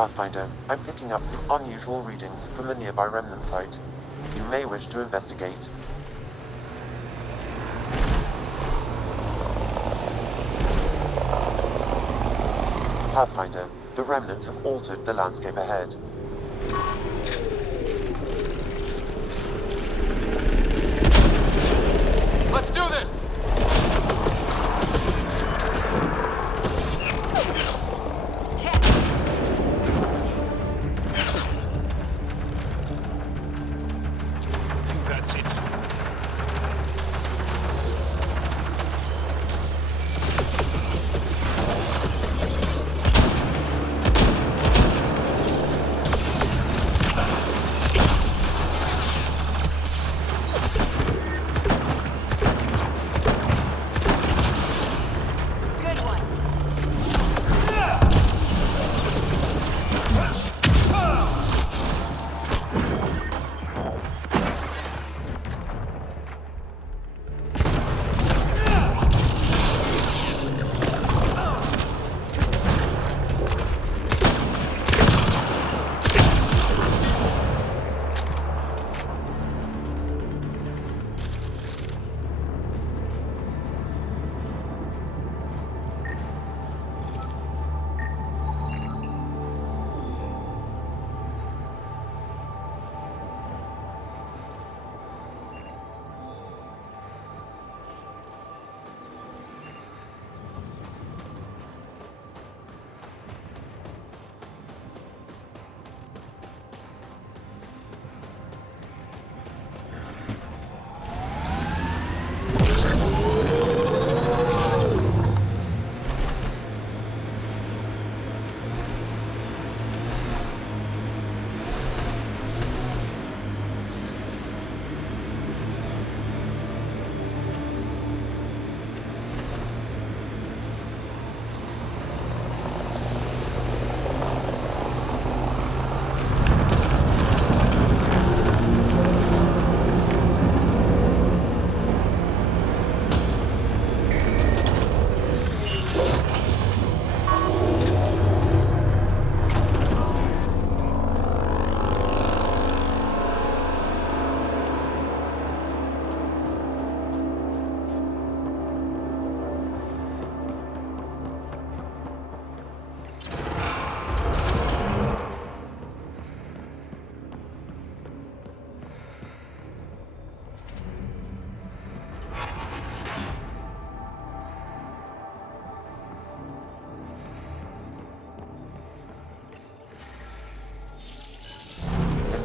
Pathfinder, I'm picking up some unusual readings from the nearby Remnant site. You may wish to investigate. Pathfinder, the Remnant have altered the landscape ahead. Let's do this!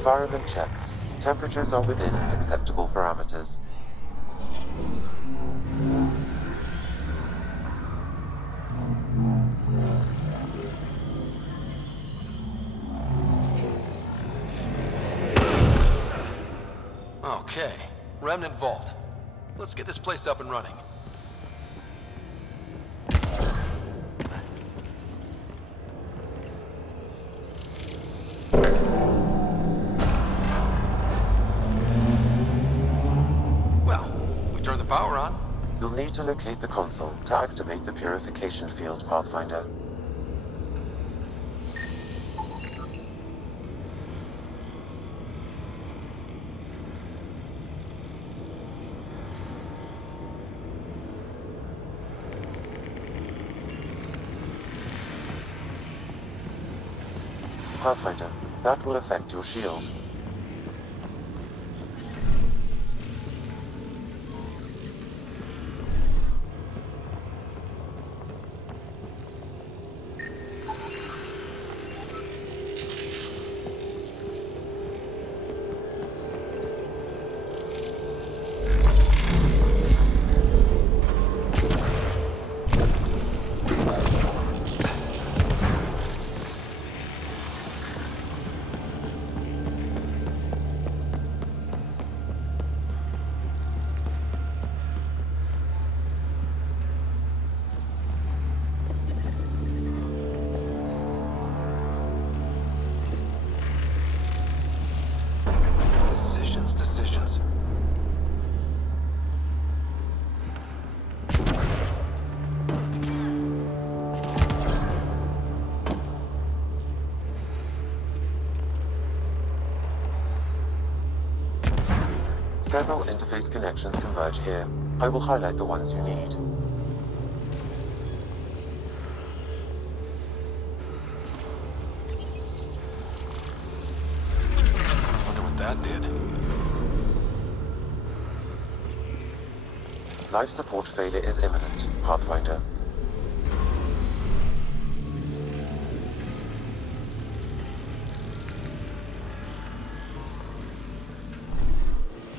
Environment check. Temperatures are within acceptable parameters. Okay, Remnant Vault. Let's get this place up and running. Power on. You'll need to locate the console to activate the purification field, Pathfinder. Pathfinder, that will affect your shield. Several interface connections converge here. I will highlight the ones you need. Wonder what that did. Life support failure is imminent, Pathfinder.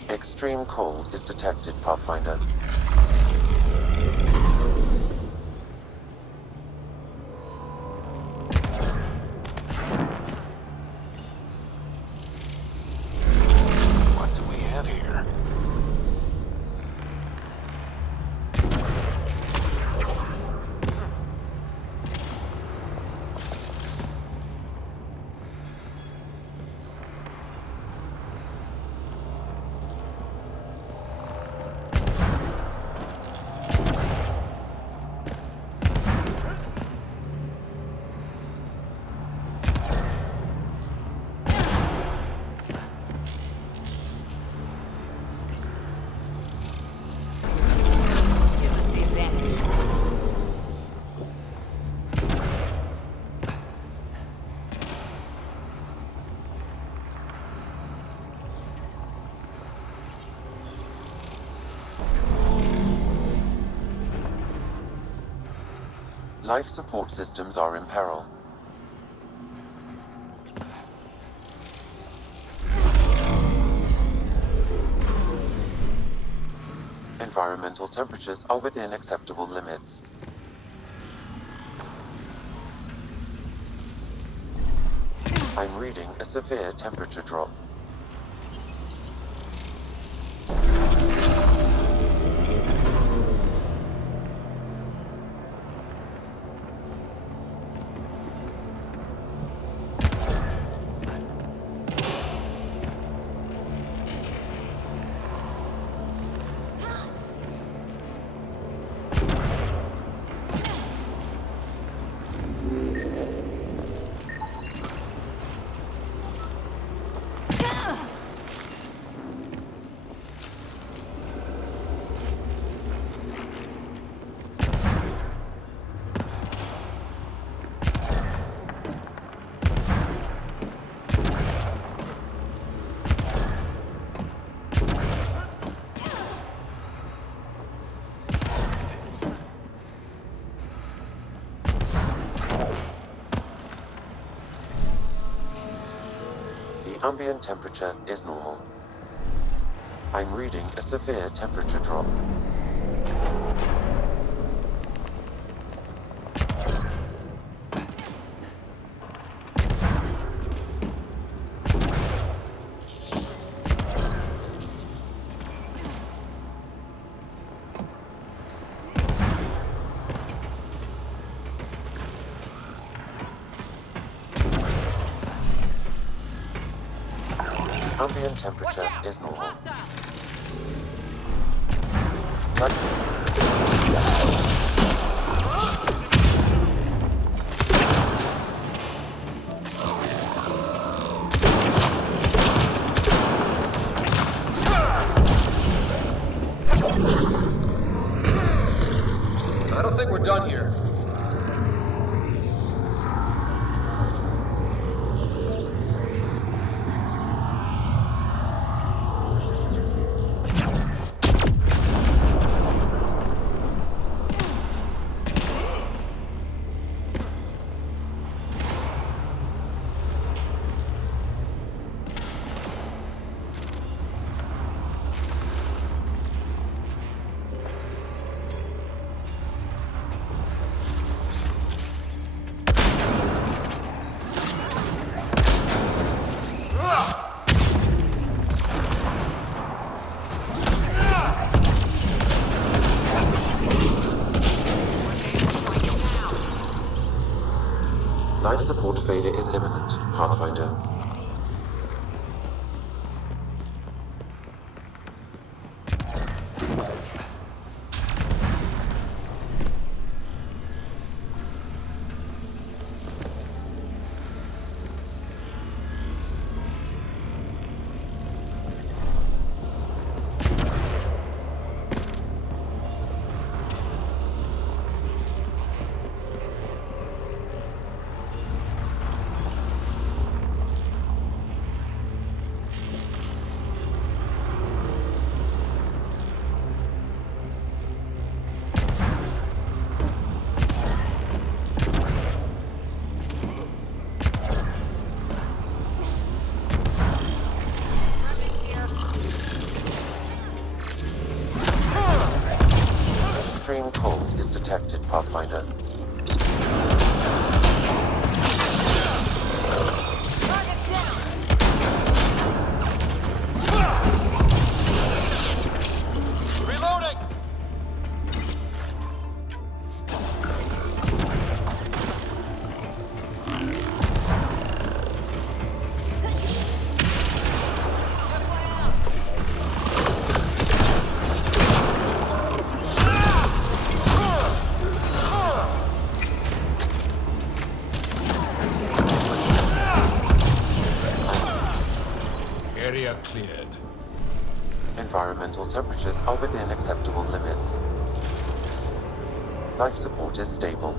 Extreme cold is detected, Pathfinder. What do we have here? Life support systems are in peril. Environmental temperatures are within acceptable limits. I'm reading a severe temperature drop. Ambient temperature is normal. I'm reading a severe temperature drop. Ambient temperature is normal. I don't think we're done here. Life support failure is imminent, Pathfinder. detected, Pathfinder. Target down! Reloading! Area cleared. Environmental temperatures are within acceptable limits. Life support is stable.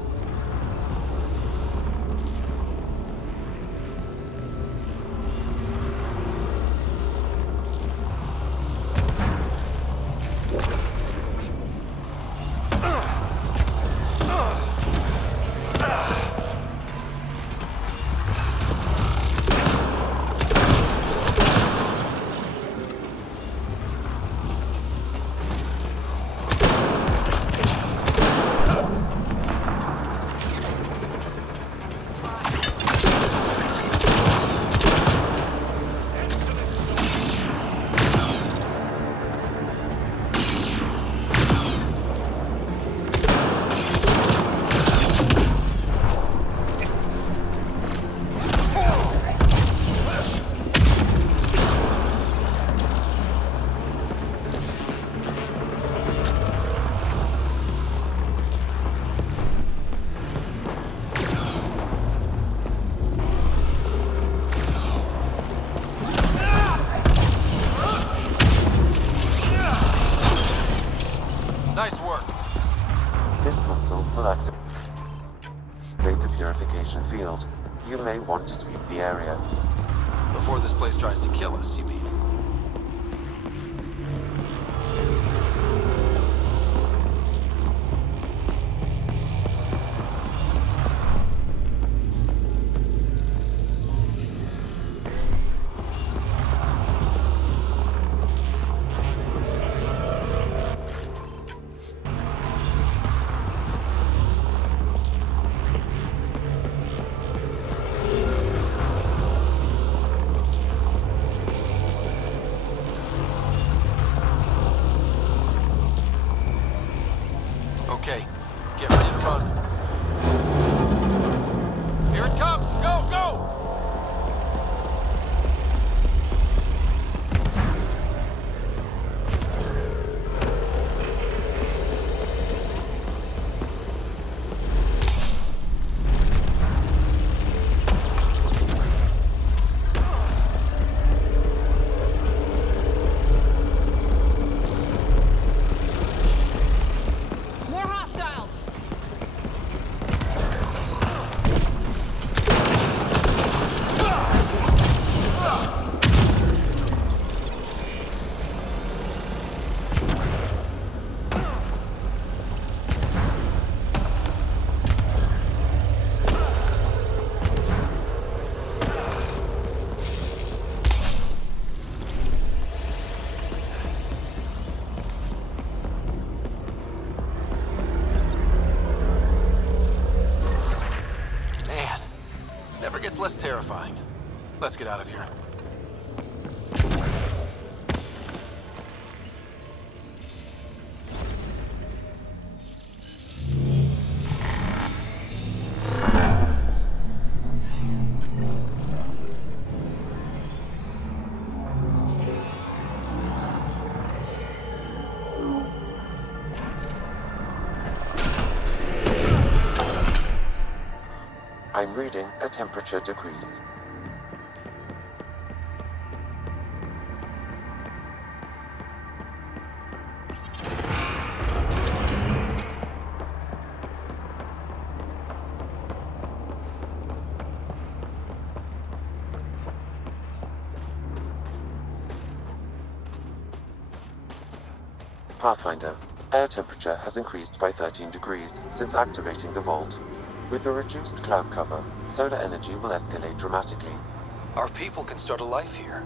Nice work. This console will activate the purification field. You may want to sweep the area. Before this place tries to kill us, you mean? Okay, get ready to run. Here it comes! Go, go! More hostiles! Man, never gets less terrifying. Let's get out of here. I'm reading a temperature decrease. Pathfinder, air temperature has increased by 13 degrees since activating the vault. With the reduced cloud cover, solar energy will escalate dramatically. Our people can start a life here.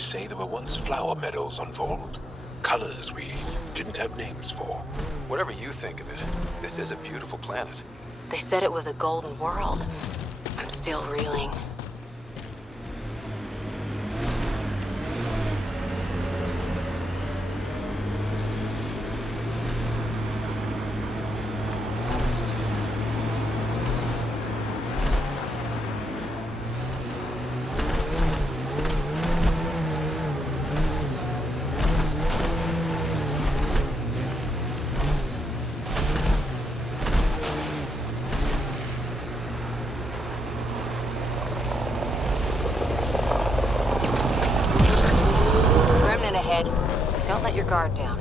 say there were once flower meadows on Voeld. Colors we didn't have names for. Whatever you think of it, this is a beautiful planet. They said it was a golden world. I'm still reeling. Don't let your guard down.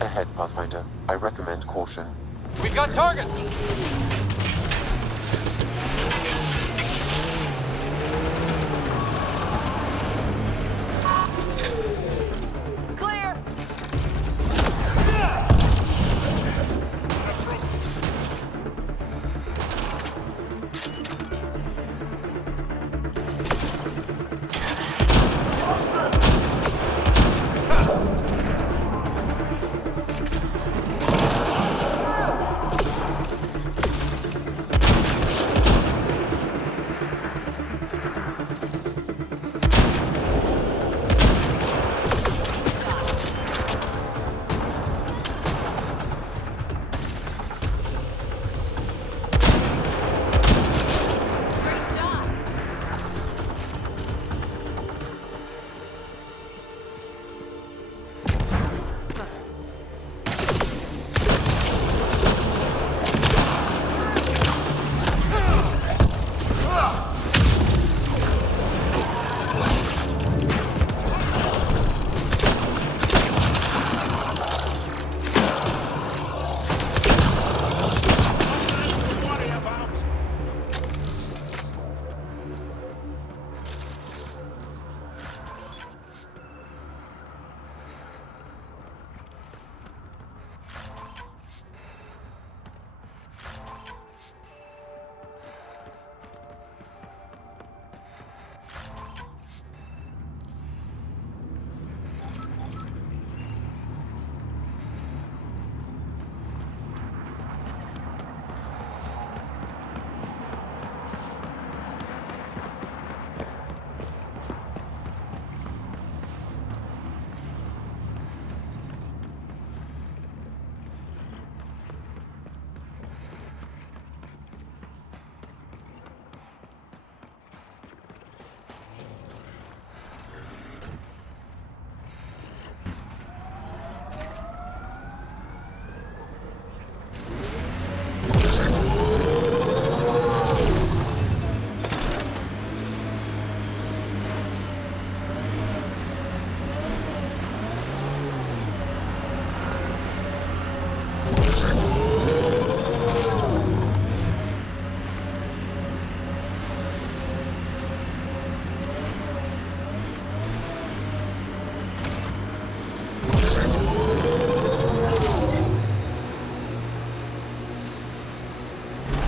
Ahead, Pathfinder. I recommend caution. We've got targets! Clear!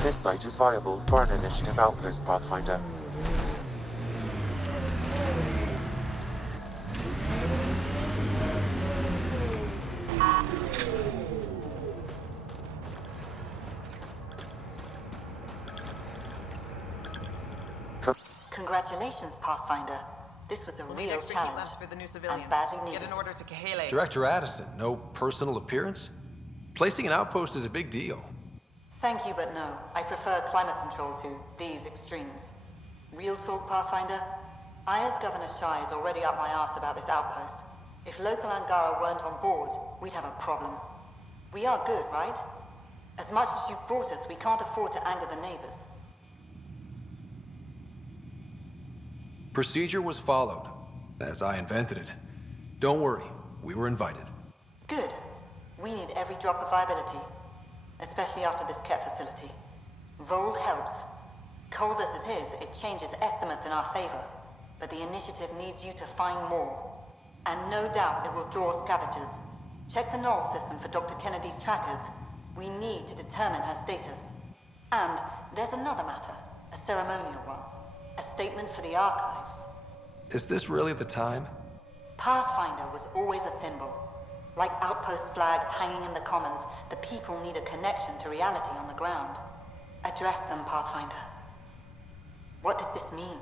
This site is viable for an initiative outpost, Pathfinder. Congratulations, Pathfinder. This was a real challenge, For the new civilians. and badly needed. Get an order to Kahele. Director Addison, no personal appearance? Placing an outpost is a big deal. Thank you, but no. I prefer climate control to these extremes. Real talk, Pathfinder? I, as Governor Shai, is already up my arse about this outpost. If local Angara weren't on board, we'd have a problem. We are good, right? As much as you've brought us, we can't afford to anger the neighbors. Procedure was followed, as I invented it. Don't worry, we were invited. Good. We need every drop of viability, especially after this Ket facility. Voeld helps. Cold as it is, it changes estimates in our favor, but the initiative needs you to find more. And no doubt it will draw scavengers. Check the Knoll system for Dr. Kennedy's trackers. We need to determine her status. And there's another matter, a ceremonial one. A statement for the archives. Is this really the time? Pathfinder was always a symbol. Like outpost flags hanging in the commons, the people need a connection to reality on the ground. Address them, Pathfinder. What did this mean?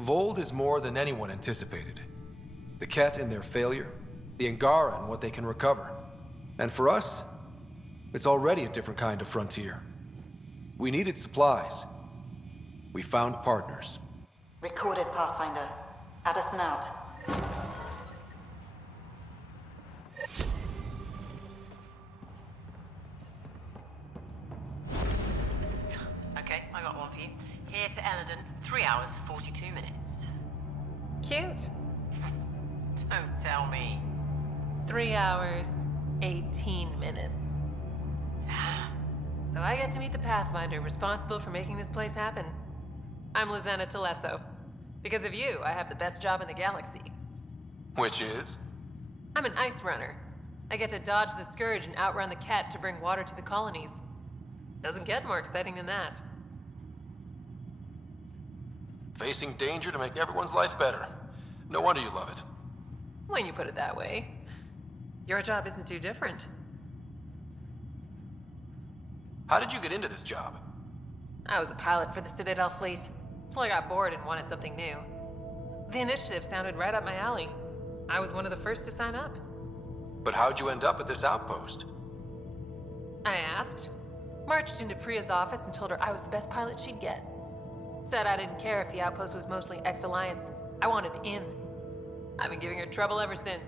Voeld is more than anyone anticipated. The Ket and their failure, the Angara and what they can recover. And for us, it's already a different kind of frontier. We needed supplies. We found partners. Recorded, Pathfinder. Addison out. Okay, I got one for you. Here to Eladon, 3 hours, 42 minutes. Cute. Don't tell me. 3 hours, 18 minutes. So I get to meet the Pathfinder responsible for making this place happen. I'm Lizana Telesso. Because of you, I have the best job in the galaxy. Which is? I'm an ice runner. I get to dodge the Scourge and outrun the Ket to bring water to the colonies. Doesn't get more exciting than that. Facing danger to make everyone's life better. No wonder you love it. When you put it that way. Your job isn't too different. How did you get into this job? I was a pilot for the Citadel fleet, till I got bored and wanted something new. The initiative sounded right up my alley. I was one of the first to sign up. But how'd you end up at this outpost? I asked. Marched into Priya's office and told her I was the best pilot she'd get. Said I didn't care if the outpost was mostly ex-Alliance. I wanted in. I've been giving her trouble ever since.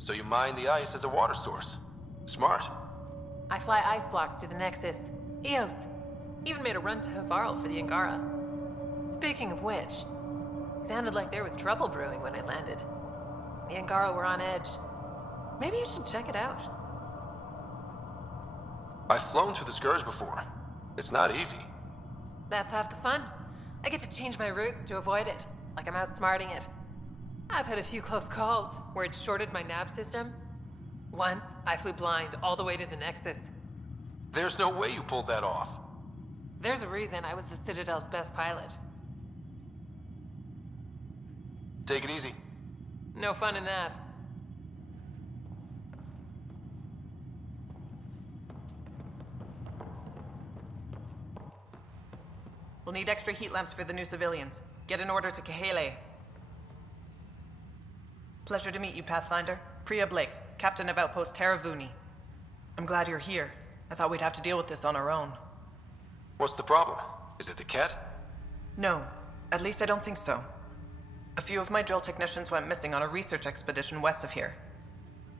So you mine the ice as a water source. Smart. I fly ice blocks to the Nexus. Eos. Even made a run to Havarl for the Angara. Speaking of which, sounded like there was trouble brewing when I landed. The Angara were on edge. Maybe you should check it out. I've flown through the Scourge before. It's not easy. That's half the fun. I get to change my routes to avoid it, like I'm outsmarting it. I've had a few close calls where it shorted my nav system. Once, I flew blind all the way to the Nexus. There's no way you pulled that off. There's a reason I was the Citadel's best pilot. Take it easy. No fun in that. We'll need extra heat lamps for the new civilians. Get an order to Kahele. Pleasure to meet you, Pathfinder. Priya Blake, Captain of Outpost Taravuni. I'm glad you're here. I thought we'd have to deal with this on our own. What's the problem? Is it the Ket? No, at least I don't think so. A few of my drill technicians went missing on a research expedition west of here.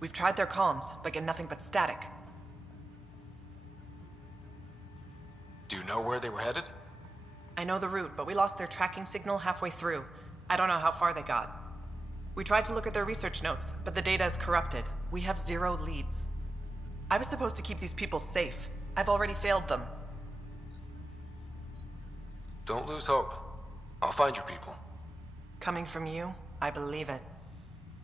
We've tried their comms, but get nothing but static. Do you know where they were headed? I know the route, but we lost their tracking signal halfway through. I don't know how far they got. We tried to look at their research notes, but the data is corrupted. We have 0 leads. I was supposed to keep these people safe. I've already failed them. Don't lose hope. I'll find your people. Coming from you, I believe it.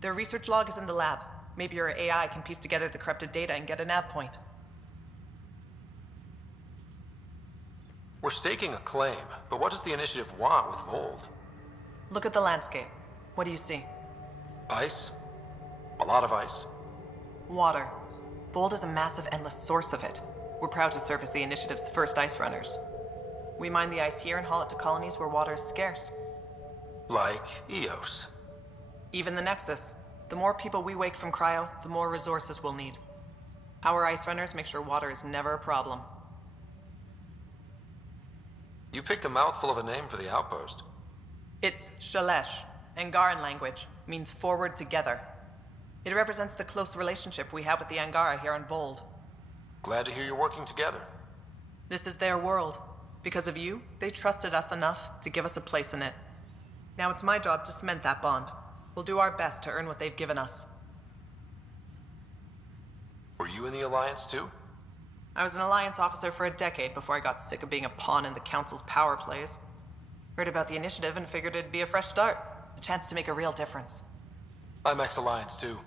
Their research log is in the lab. Maybe your AI can piece together the corrupted data and get a nav point. We're staking a claim, but what does the initiative want with Voeld? Look at the landscape. What do you see? Ice? A lot of ice. Water. Voeld is a massive, endless source of it. We're proud to serve as the initiative's first ice runners. We mine the ice here and haul it to colonies where water is scarce. Like Eos. Even the Nexus. The more people we wake from cryo, the more resources we'll need. Our ice runners make sure water is never a problem. You picked a mouthful of a name for the outpost. It's Shalesh. Angaran language. Means forward together. It represents the close relationship we have with the Angara here on Voeld. Glad to hear you're working together. This is their world. Because of you, they trusted us enough to give us a place in it. Now it's my job to cement that bond. We'll do our best to earn what they've given us. Were you in the Alliance too? I was an Alliance officer for a decade before I got sick of being a pawn in the Council's power plays. Heard about the initiative and figured it'd be a fresh start. A chance to make a real difference. I'm ex-Alliance too.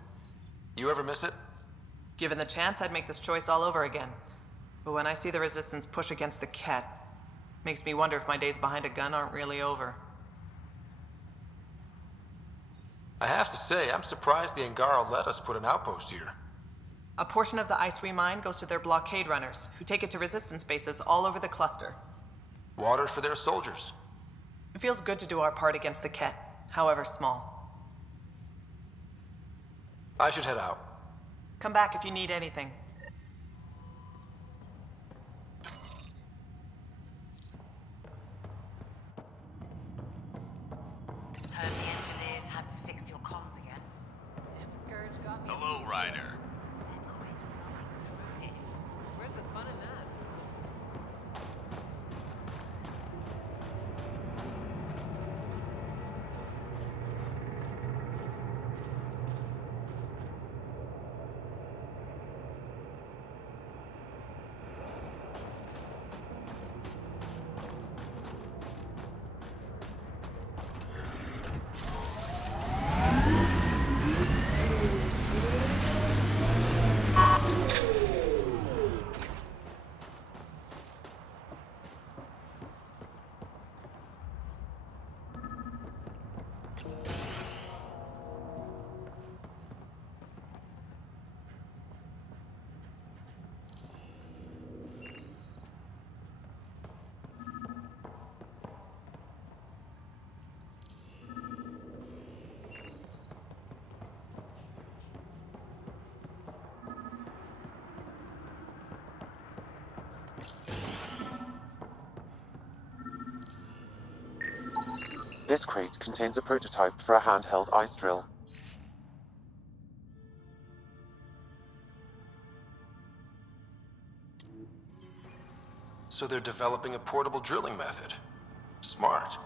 You ever miss it? Given the chance, I'd make this choice all over again. But when I see the Resistance push against the Ket, makes me wonder if my days behind a gun aren't really over. I have to say, I'm surprised the Angara let us put an outpost here. A portion of the ice we mine goes to their blockade runners, who take it to Resistance bases all over the cluster. Water for their soldiers. It feels good to do our part against the Ket, however small. I should head out. Come back if you need anything. Heard the engineers had to fix your comms again. Damn Scourge got me. Hello, Ryder. Where's the fun in that? This crate contains a prototype for a handheld ice drill. So they're developing a portable drilling method. Smart.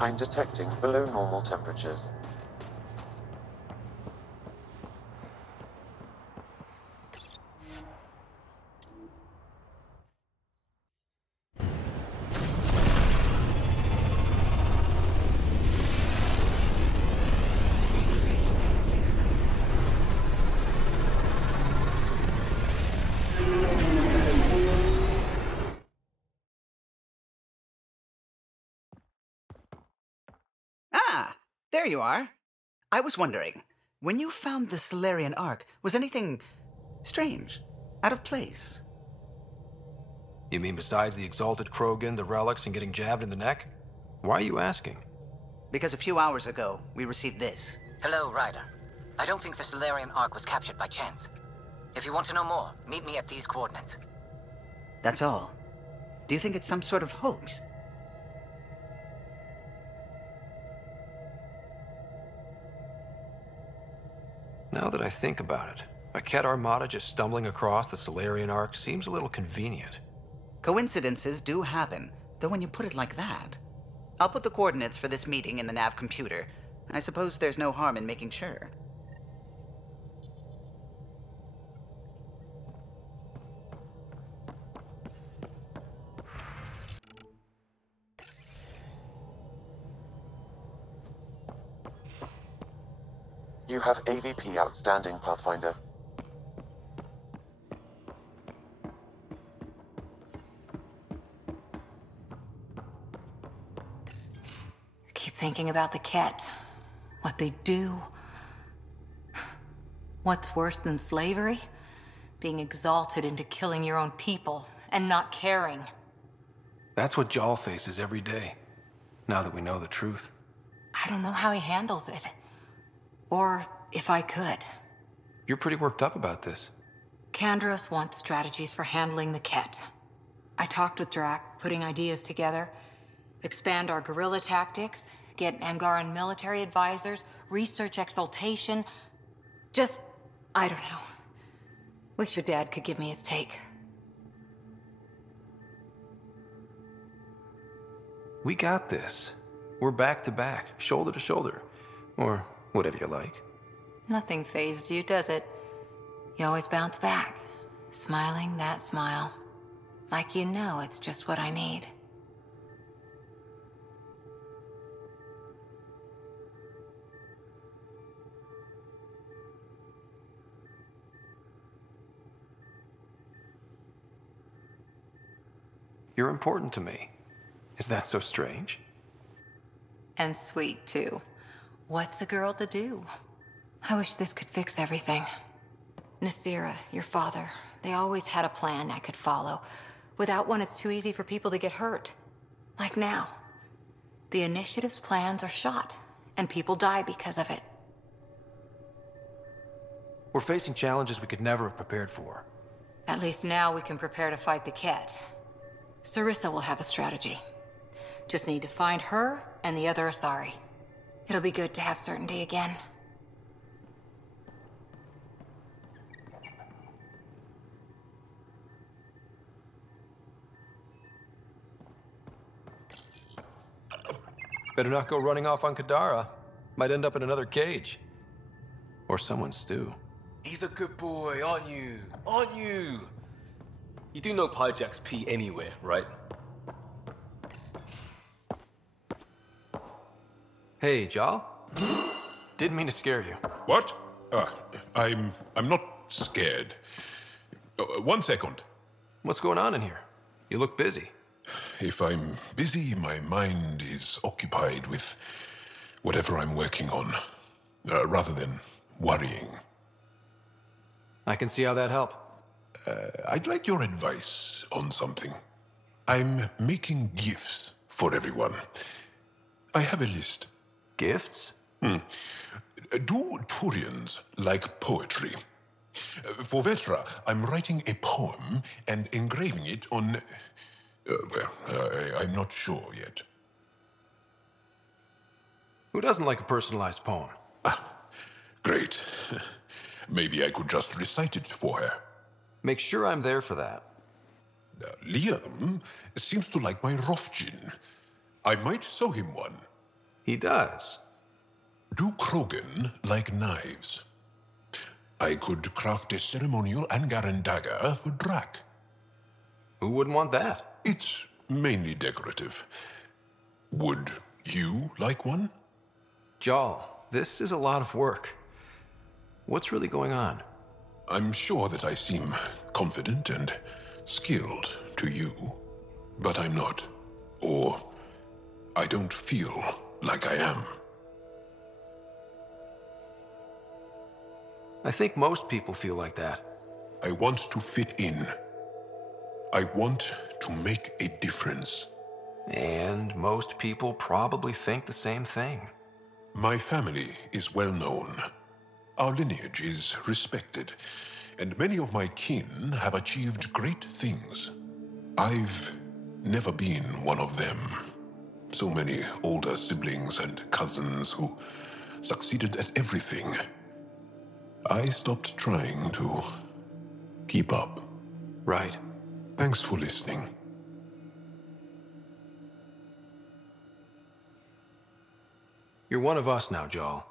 I'm detecting below normal temperatures. There you are. I was wondering, when you found the Asari Ark, was anything strange? Out of place? You mean besides the exalted Krogan, the relics, and getting jabbed in the neck? Why are you asking? Because a few hours ago, we received this. Hello, Ryder. I don't think the Solarian Ark was captured by chance. If you want to know more, meet me at these coordinates. That's all. Do you think it's some sort of hoax? Now that I think about it, a Ket armada just stumbling across the Solarian Ark seems a little convenient. Coincidences do happen, though when you put it like that. I'll put the coordinates for this meeting in the nav computer. I suppose there's no harm in making sure. You have AVP outstanding, Pathfinder. Keep thinking about the Ket. What they do. What's worse than slavery? Being exalted into killing your own people and not caring. That's what Jal faces every day, now that we know the truth. I don't know how he handles it. Or if I could. You're pretty worked up about this. Kandros wants strategies for handling the Ket. I talked with Drac, putting ideas together. Expand our guerrilla tactics, get Angaran military advisors, research exaltation. Just, I don't know. Wish your dad could give me his take. We got this. We're back to back, shoulder to shoulder. Or whatever you like. Nothing fazed you, does it? You always bounce back, smiling that smile. Like you know it's just what I need. You're important to me. Is that so strange? And sweet, too. What's a girl to do? I wish this could fix everything. Nasira, your father, they always had a plan I could follow. Without one, it's too easy for people to get hurt. Like now. The Initiative's plans are shot, and people die because of it. We're facing challenges we could never have prepared for. At least now we can prepare to fight the Ket. Sarissa will have a strategy. Just need to find her and the other Asari. It'll be good to have certainty again. Better not go running off on Kadara. Might end up in another cage. Or someone's stew. He's a good boy, aren't you? Aren't you? You do know Pyjack's pee anywhere, right? Hey, Jal. Didn't mean to scare you. What? I'm not scared. 1 second. What's going on in here? You look busy. If I'm busy, my mind is occupied with whatever I'm working on, rather than worrying. I can see how that'd help. I'd like your advice on something. I'm making gifts for everyone. I have a list. Gifts? Do Turians like poetry? For Vetra, I'm writing a poem and engraving it on... I'm not sure yet. Who doesn't like a personalized poem? Great. Maybe I could just recite it for her. Make sure I'm there for that. Liam seems to like my Rofjin. I might sew him one. He does. Do Krogan like knives? I could craft a ceremonial Angaran dagger for Drac. Who wouldn't want that? It's mainly decorative. Would you like one? Jal, this is a lot of work. What's really going on? I'm sure that I seem confident and skilled to you, but I'm not. Or I don't feel like I am. I think most people feel like that. I want to fit in. I want to make a difference. And most people probably think the same thing. My family is well known. Our lineage is respected, and many of my kin have achieved great things. I've never been one of them. So many older siblings and cousins who succeeded at everything. I stopped trying to keep up. Right. Thanks for listening. You're one of us now, Jarl.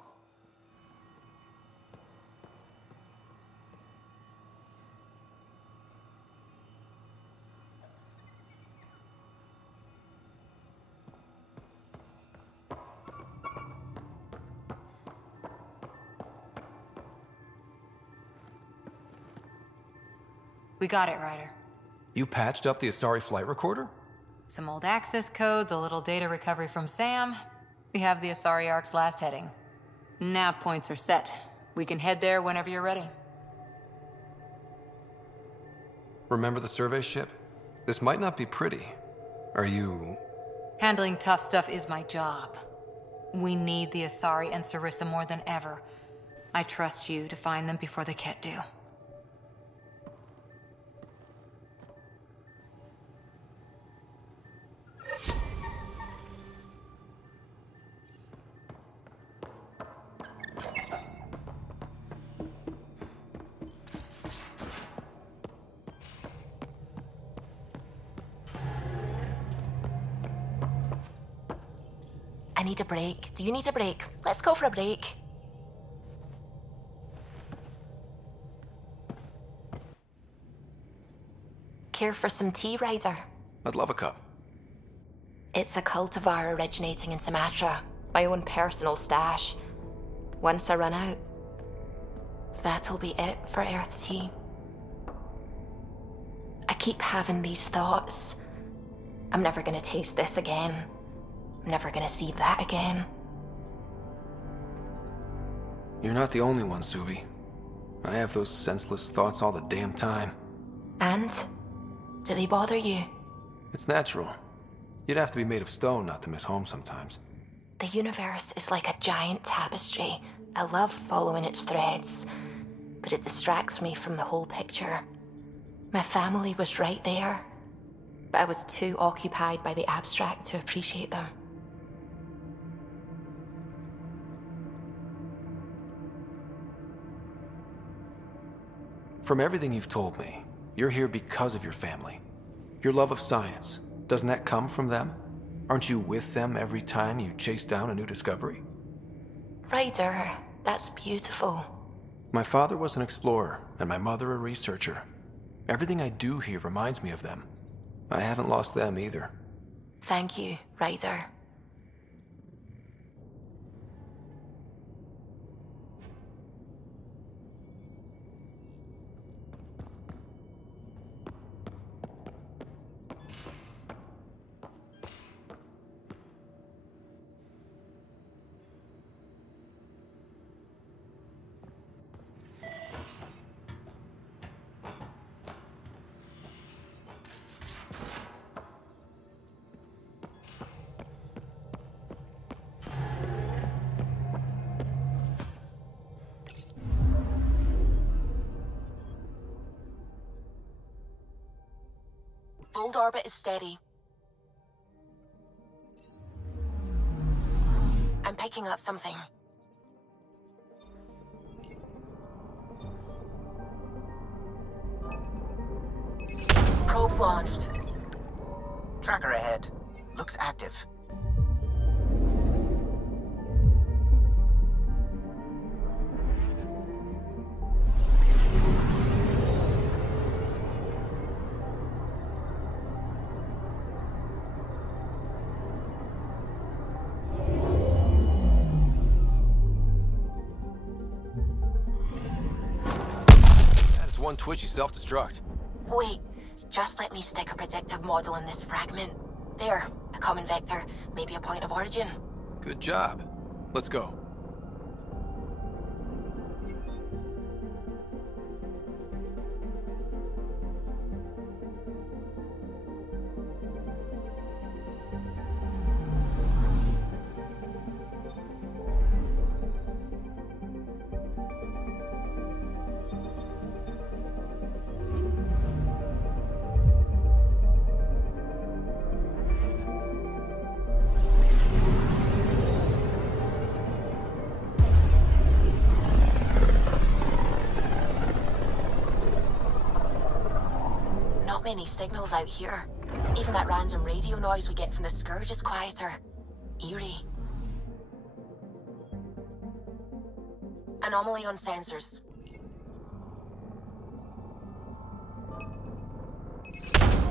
We got it, Ryder. You patched up the Asari flight recorder? Some old access codes, a little data recovery from Sam. We have the Asari Ark's last heading. Nav points are set. We can head there whenever you're ready. Remember the survey ship? This might not be pretty. Are you... Handling tough stuff is my job. We need the Asari and Sarissa more than ever. I trust you to find them before the Ket do. I need a break. Do you need a break? Let's go for a break. Care for some tea, Ryder? I'd love a cup. It's a cultivar originating in Sumatra. My own personal stash. Once I run out, that'll be it for Earth tea. I keep having these thoughts. I'm never gonna taste this again. I'm never gonna see that again. You're not the only one, Suvi. I have those senseless thoughts all the damn time. And? Do they bother you? It's natural. You'd have to be made of stone not to miss home sometimes. The universe is like a giant tapestry. I love following its threads, but it distracts me from the whole picture. My family was right there, but I was too occupied by the abstract to appreciate them. From everything you've told me, you're here because of your family. Your love of science, doesn't that come from them? Aren't you with them every time you chase down a new discovery? Ryder, that's beautiful. My father was an explorer, and my mother a researcher. Everything I do here reminds me of them. I haven't lost them either. Thank you, Ryder. Voeld orbit is steady. I'm picking up something. Probes launched. Tracker ahead. Looks active. One twitchy self-destruct. Wait, just let me stick a predictive model in this fragment. There, a common vector, maybe a point of origin. Good job. Let's go. many signals out here. Even that random radio noise we get from the Scourge is quieter. Eerie. Anomaly on sensors.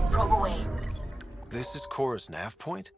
Probe away. This is Cora's nav point?